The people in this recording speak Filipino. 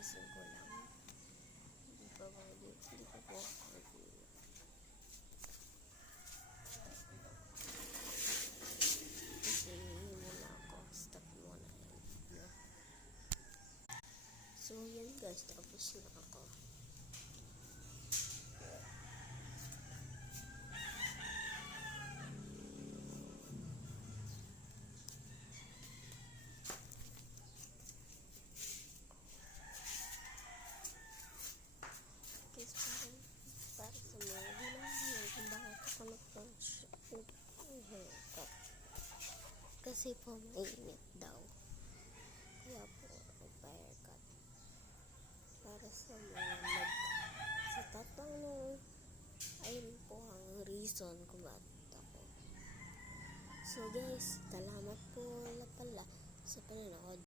Gigising ko lang. Hindi pa po ready. Kasi muna ako. Stop muna yung video. So yan guys, tapos na ako. Guys, para sa mga bilang kung bakit ako nag-haircut. Kasi po mainit daw. Kaya po nagpa-haircut. Para sa mga sa tatanong, ayun po ang reason kung bakit ako. So guys, salamat po pala sa panonood.